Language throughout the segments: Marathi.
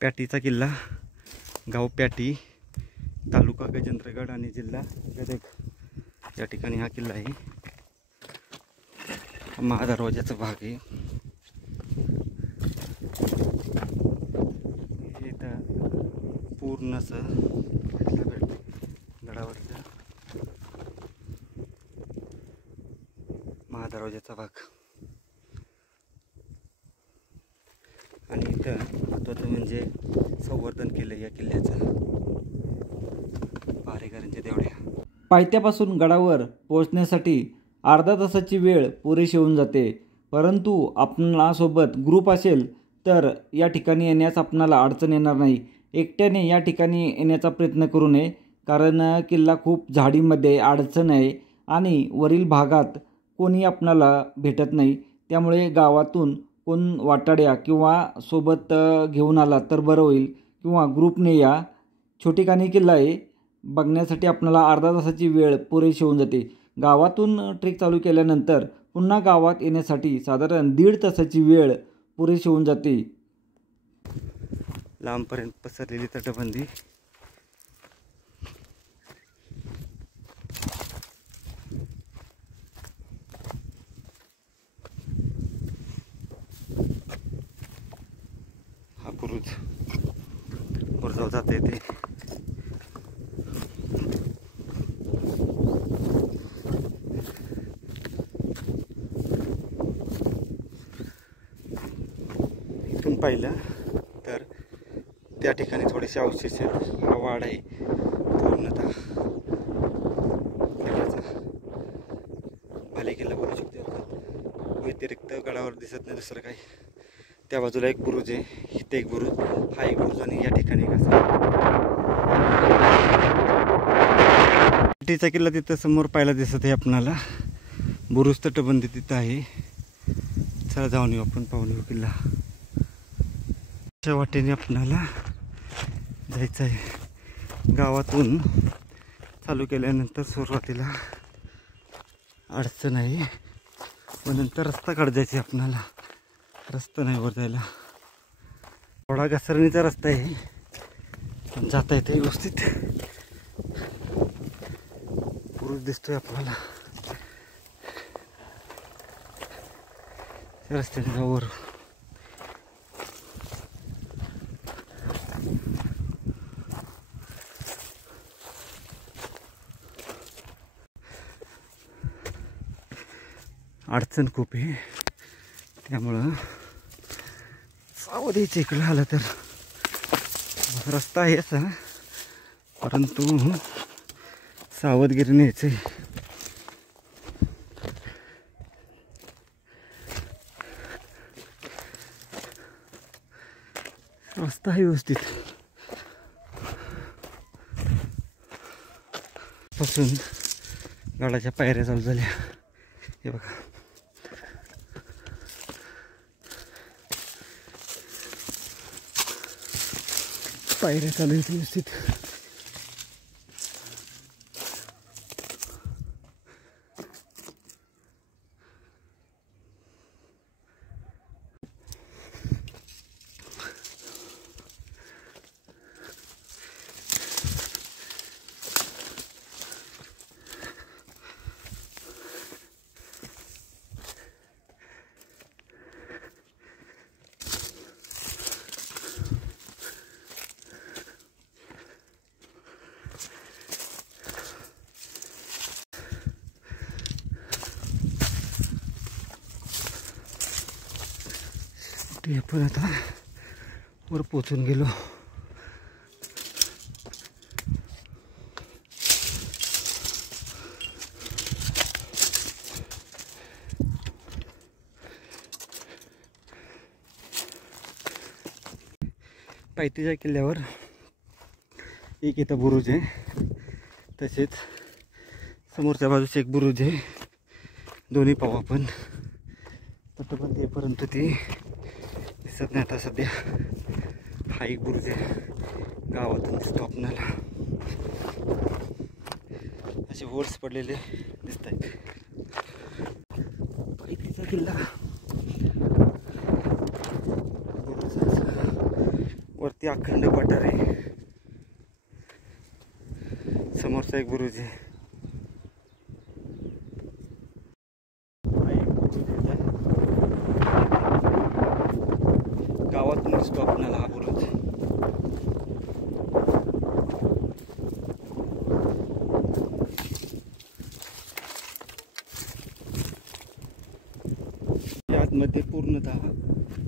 प्याटीचा किल्ला, गाव प्याटी, तालुका गजेंद्रगड आणि जिल्हा गदग या ठिकाणी हा किल्ला आहे. महादरवाजाचा भाग आहे. इथं पूर्ण असं गडावरचा महादरवाजाचा भाग. आणि इथं महत्त्वाचं म्हणजे संवर्धन केलं या किल्ल्याचं पहारेकरांच्या देवड्या. पायथ्यापासून गडावर पोहोचण्यासाठी अर्धा तासाची वेळ पुरेशी होऊन जाते. परंतु आपणासोबत ग्रुप असेल तर या ठिकाणी येण्यास आपणाला अडचण येणार नाही. एकट्याने या ठिकाणी येण्याचा प्रयत्न करू नये, कारण किल्ला खूप झाडीमध्ये अडचण आहे आणि वरील भागात कोणी आपणाला भेटत नाही. त्यामुळे गावातून कोण वाटाड्या किंवा सोबत घेऊन आला तर बरं होईल, किंवा ग्रुपने या. छोटेखानी किल्ला आहे, बघण्यासाठी आपल्याला अर्धा तासाची वेळ पुरेशी होऊन जाते. गावातून ट्रेक चालू केल्यानंतर पुन्हा गावात येण्यासाठी साधारण 1.5 तासाची वेळ पुरेशी होऊन जाते. लांबपर्यंत पसरलेली तटबंदी. हा बुरुजावर जाता येते. इथून पाहिलं तर त्या ठिकाणी थोडेसे अवशेष आहेत. हा वाड आहे पूर्णतः किल्ल्याचा. भाले किल्ला बोलू शकतो आपण. व्यतिरिक्त गडावर दिसत नाही दुसरं काही. त्या बाजूला एक बुरुज आहे, इथे एक बुरुज, हा एक बुरुज आणि या ठिकाणी चा किल्ला तिथं समोर पाहायला दिसत आहे आपणाला. बुरुज तटबंदी तिथं आहे. चला जाऊन येऊ आपण, पाहून येऊ किल्ला. अशा वाटेने आपणाला जायचं आहे. गावातून चालू केल्यानंतर सुरुवातीला अडचण आहे, पण नंतर रस्ता काढायचा आपणाला. रस्ता नाही वर जायला, थोडा घसरणीचा रस्ता आहे, पण जाता येते व्यवस्थित. बुरुज दिसतोय आपल्याला. रस्त्याने जाऊ वर. अडचण खूप आहे, त्यामुळं सावधीचं इकडं आलं तर. रस्ता आहे असा, परंतु सावधगिरीने यायचं आहे. रस्ता आहे व्यवस्थित. पासून गाडाच्या पायऱ्या चालू झाल्या. हे बघा, पायऱ्या चालू आहेत व्यवस्थित. आपण आता वर पोचून गेलो. पायथ्याच्या किल्ल्यावर एक इथं बुरुज आहे, तसेच समोरच्या बाजूस एक बुरुज आहे. दोन्ही पाहू आपण. तटबंदी आहे, परंतु ती दिसत नाही आता सध्या. हा एक बुरुज आहे, गावातून दिसतो आपल्याला. असे होल्स पडलेले दिसत आहेत. पायथ्याचा किल्ला वरती अखंड पठार आहे. समोरचा एक बुरुज आहे. गावातून दिसतो आपल्याला हा बुरुज. यामध्ये पूर्णतः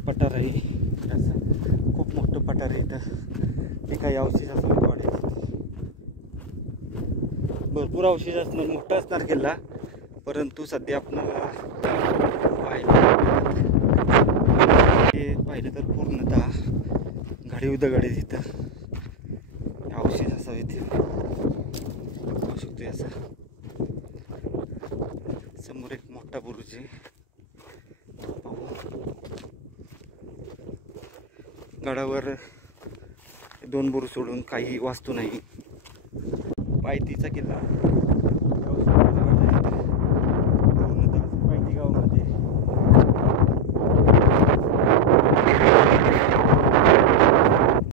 पठार आहे. असं खूप मोठं पठार आहे इथं. एका अवशेष असणार वाढेल. भरपूर अवशेष असणार, मोठा असणार किल्ला, परंतु सध्या आपल्याला पाहिलं तर पूर्णतः घडीव दगड आहे तिथं. अवशेष असावे ते पाहू शकतोय. असा समोर एक मोठा बुरुज आहे. गडावर 2 बुरुज सोडून काही वास्तू नाही. पायथीचा किल्ला पूर्णतः पायथी गावामध्ये.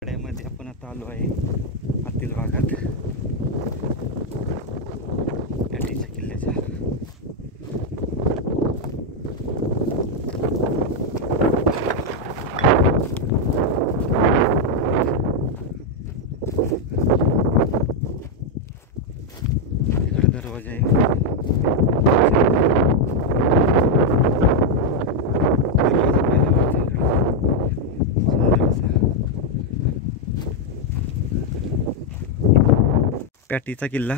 गड्यामध्ये आपण आता आलो आहे आतील भागात पायथीच्या किल्ल्याच्या. दरवाजा आहे. पॅटीचा किल्ला,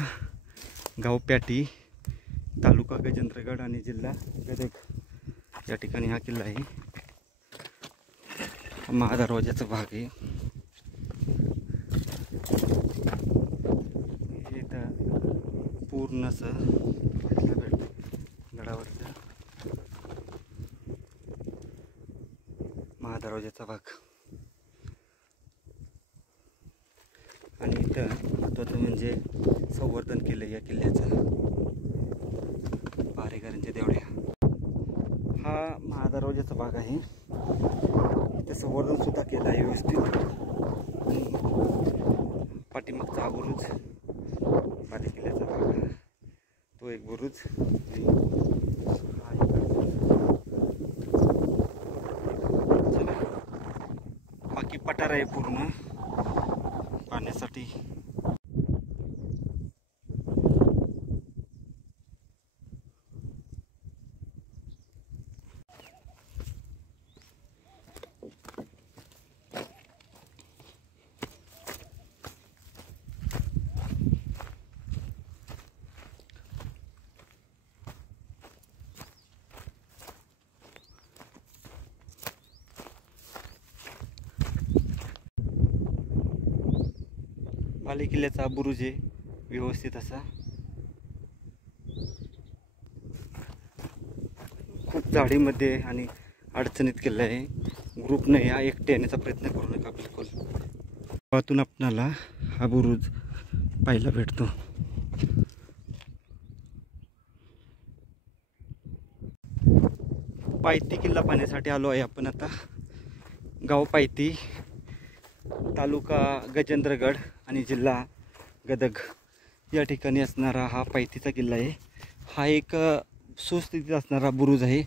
गाव पॅटी, तालुका गजेंद्रगड आणि जिल्हा गदग या ठिकाणी हा किल्ला आहे. महादरवाजाचा भाग आहे. पूर्ण असं गडावरचं महादरवाजाचा भाग. आणि इथं महत्त्वाचं म्हणजे संवर्धन केलं या किल्ल्याचं पहारेकरांच्या देवड्या. हा महादरवाजाचा भाग आहे. इथं संवर्धन सुद्धा केलं आहे व्यवस्थित. आणि पाठीमागचा हा बुरुज पाठी किल्ल्याचा भाग, तो एक बुरुज. बाकी पठार आहे पूर्ण पाण्यासाठी. बाले किल्ल्याचा बुरुज आहे व्यवस्थित असा. खूप झाडीमध्ये आणि अडचणीत किल्ला आहे. ग्रुप नाही, हा एकटे येण्याचा प्रयत्न करू नका बिलकुल. गावातून आपणाला हा बुरुज पाहायला भेटतो. पायथी किल्ला पाहण्यासाठी आलो आहे आपण आता. गाव पायथी, तालुका गजेंद्रगड आणि जिल्हा गदग या ठिकाणी असणारा हा पायथीचा किल्ला आहे. हा एक सुस्थितीत असणारा बुरुज आहे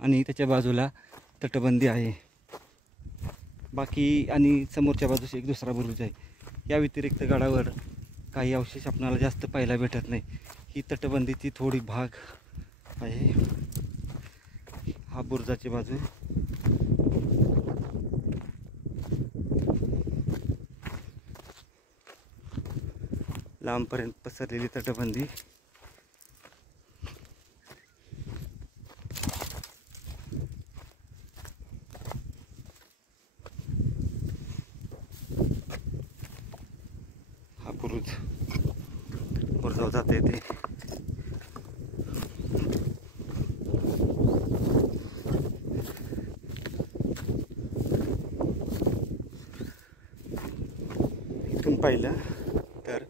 आणि त्याच्या बाजूला तटबंदी आहे. बाकी आणि समोरच्या बाजूस एक दुसरा बुरुज आहे. या व्यतिरिक्त गडावर काही अवशेष आपल्याला जास्त पाहायला भेटत नाही. ही तटबंदीची थोडी भाग आहे. हा बुरुजाची बाजू. लांबपर्यंत पसरलेली तटबंदी. हा बुरुज बुरुजावर जाता येते. इथून पाहिलं तर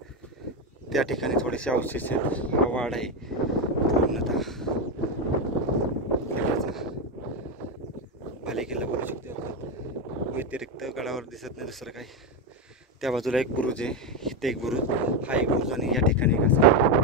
त्या ठिकाणी थोडेसे अवशेष आहेत. हा वाड आहे पूर्णतः किल्ल्याचा. भाले किल्ला बोलू शकतो आपण. व्यतिरिक्त गडावर अंगावर दिसत नाही दुसरं काही. त्या बाजूला एक बुरुज आहे, इथे एक बुरुज, हा एक बुरुज आणि या ठिकाणी एक असा